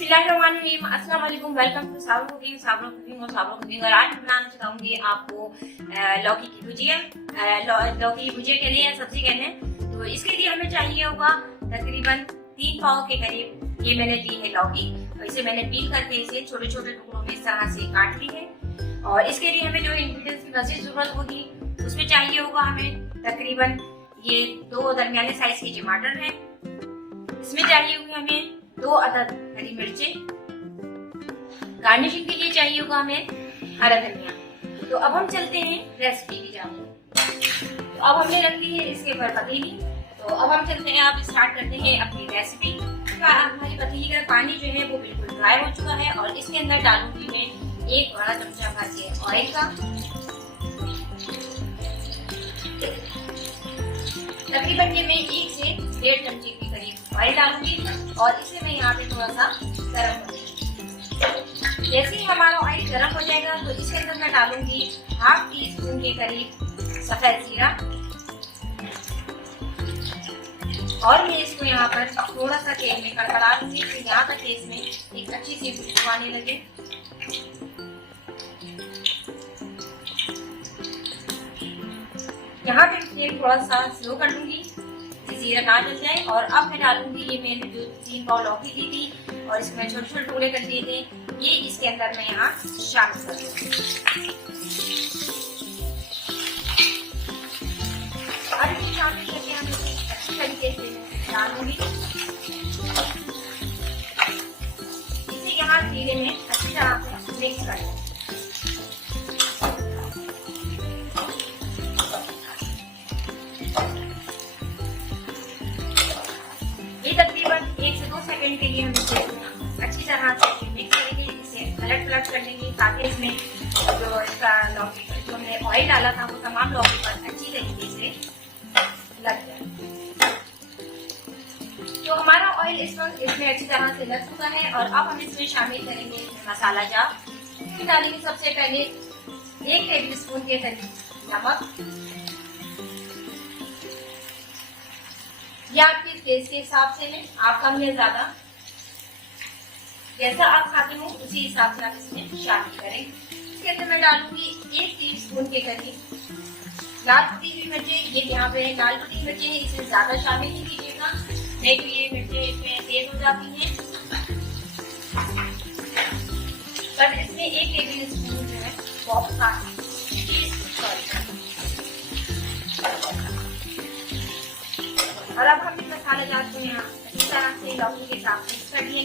बिस्मिल्लाहिर्रहमानिर्रहीम, अस्सलाम वालेकुम, वेलकम टू साबरा कुकिंग और आज मैं बनाना सिखाऊंगी आपको लौकी की भुजिया। लौकी की भुजिया कहते हैं या सब्जी कहते हैं। तो इसके लिए हमें चाहिए होगा तकरीबन 3 पाव के करीब ये मैंने ली है लौकी, और इसे मैंने पील करके इसे छोटे छोटे टुकड़ों में इस तरह से काट ली है। और इसके लिए हमें जो इंग्रेडिएंट्स की मज़ीद जरूरत होगी उसमें चाहिए होगा हमें तकरीबन ये 2 दरमियाने साइज के टमाटर हैं। इसमें चाहिए होगी हमें 2 अदद हरी मिर्चें। गार्निशिंग के लिए चाहिए होगा हमें हरा धनिया। तो अब हम चलते हैं रेसिपी की जाने। तो अब हमने रख ली है इसके ऊपर पतीली। तो अब हम चलते हैं, आप स्टार्ट करते हैं अपनी रेसिपी। हमारी पतीली का पानी जो है वो बिल्कुल ड्राई हो चुका है और इसके अंदर डालूंगी मैं 1 बड़ा चमचा भर के ऑयल का। तकरीबन ये मैं 1 से 1.5 चमचे के करीब ऑयल डालूंगी और इसे मैं यहाँ पे थोड़ा सा गर्म हो जाएगी। जैसे ही हमारा ऑयल गर्म हो जाएगा तो इसके अंदर मैं डालूंगी 1/2 टीस्पून के करीब सफेद जीरा, और मैं इसको यहाँ पर थोड़ा सा तेल में कड़कड़ा लूंगी तो यहाँ तक तेज में एक अच्छी सी खुशबू आने लगे। यहाँ पे फ्लेम थोड़ा सा स्लो कर लूंगी, जीरा ना जल जाए। और अब मैं डालूंगी ये मैंने जो 3 पाव लौकी दी थी और इसमें छोटे छोटे टुकड़े कर दिए थे, ये इसके अंदर मैं यहाँ शामिल कर दूंगी। और इसे शामिल करके हम इसे अच्छी तरीके से डालूंगी। इसे यहाँ जीरे में अच्छी तरह से मिक्स कर दूंगी। ये तकरीबन 1 से 2 सेकंड के लिए हम इसे अच्छी तरह से मिक्स करेंगे। इसे अलट पलट कर लेंगे ताकि इसमें जो इसका लौकी जो हमने ऑयल डाला था वो तमाम लौकी पर अच्छी तरीके से लग जाए। तो हमारा ऑयल इस वक्त इसमें अच्छी तरह से लग चुका है और अब हम इसमें शामिल करेंगे इसमें मसाला जार। इसमें डालेंगे सबसे पहले 1 टेबल स्पून के करीब नमक, या आपके टेस्ट के हिसाब से है, आप कम या ज्यादा जैसा आप खाते हो उसी हिसाब से आप इसमें शामिल करें। इसके अंदर मैं डालूंगी 1 टीस्पून के करीब लाल कुटी हुई मिर्चें। ये यहाँ पे लाल कुटी मिर्चें हैं, इसे ज्यादा शामिल नहीं कीजिएगा, नहीं तो ये मिर्चें इसमें तेज हो जाती हैं। पर इसमें 1 टेबल स्पून जो है और अब हम मसाला जार को यहाँ अच्छी तरह से लौकी के साथ मिक्स कर दिए।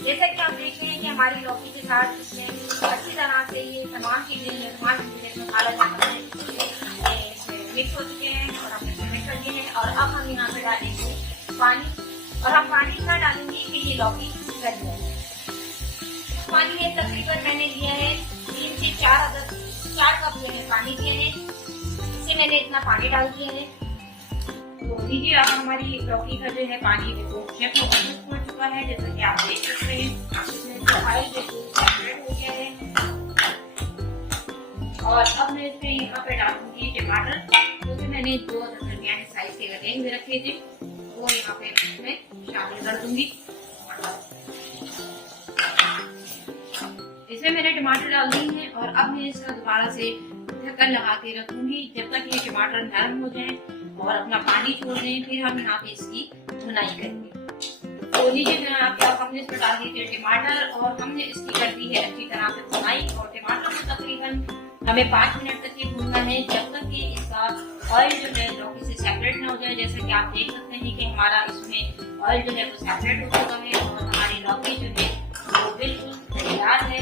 जैसा कि आप देख रहे हैं कि हमारी लौकी के साथ इसमें अच्छी तरह से ये तमाम चीजें मसाला जार मिक्स हो चुके हैं और हमने इसमें मिक्स कर दिए हैं। और अब हम यहाँ पे डालेंगे पानी, और हम पानी इतना डालेंगे कि ये लौकी गल जाए। पानी में तकरीबन मैंने लिया है 3 से 4 कप मैंने पानी दिए हैं। मैंने इतना पानी डाल दिया है। तो लीजिए अब हमारी लौकी का जो है पानी देखो हो चुका है, जैसा कि आप देख सकते हैं इसमें ऑयल सेपरेट हो गया है। और अब मैं इसमें यहाँ पे डालूंगी टमाटर, क्योंकि मैंने 2 दरमियाने साइज के कटे हुए रखे थे वो यहाँ पे इसमें शामिल कर दूंगी। इसमें मैंने टमाटर डाल दी है और अब मैं इसका दोबारा से ढक्कन लगा के रखूंगी जब तक ये टमाटर नरम हो जाए और अपना पानी छोड़ दें, फिर हम यहाँ पे इसकी भुनाई करेंगे। तो लीजिए हमने इसमें डाल दिए थे टमाटर और हमने इसकी कर दी है अच्छी तरह से भुनाई। और टमाटर को तकरीबन हमें 5 मिनट तक ये भूनना है जब तक कि इसका ऑयल जो है लौकी से सेपरेट ना हो जाए। जैसे कि आप देख सकते हैं कि हमारा इसमें ऑयल जो है वो सेपरेट हो चुका है और हमारी लौकी जो है वो बिल्कुल तैयार है।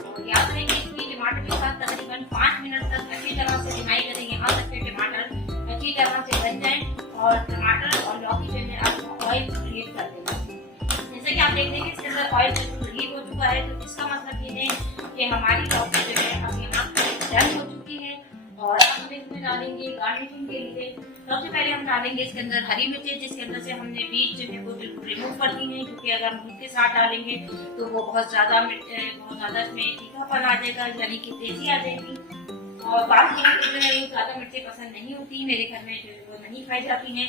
और याद रखेंगे इसमें टमाटर के साथ तकरीबन 5 मिनट तक अच्छी तरह से भुनाई करें, यहाँ तक कि टमाटर अच्छी तरह से बन जाए और टमाटर और लौकी जो है आपको ऑयल रिलीव कर देगा। जैसे कि आप देख रहे हैं इसके अंदर ऑयल बिल्कुल रिलीव हो चुका है, तो इसका मतलब ये है कि हमारी लौकी जो है अब यहाँ डन हो चुकी है। और अब हम इसमें डालेंगे गार्निशिंग के लिए सबसे पहले हम डालेंगे इसके अंदर हरी मिर्चें, जिसके अंदर से हमने बीज जो है वो बिल्कुल रिमूव कर दी है, क्योंकि अगर हम उसके साथ डालेंगे तो वो बहुत ज्यादा इसमें तीखापन आ जाएगा, यानी कि तेजी आ जाएगी। और बाकी जो है वो ज्यादा मिर्चें पसंद नहीं होती, मेरे घर में जो है वो नहीं खाई जाती हैं।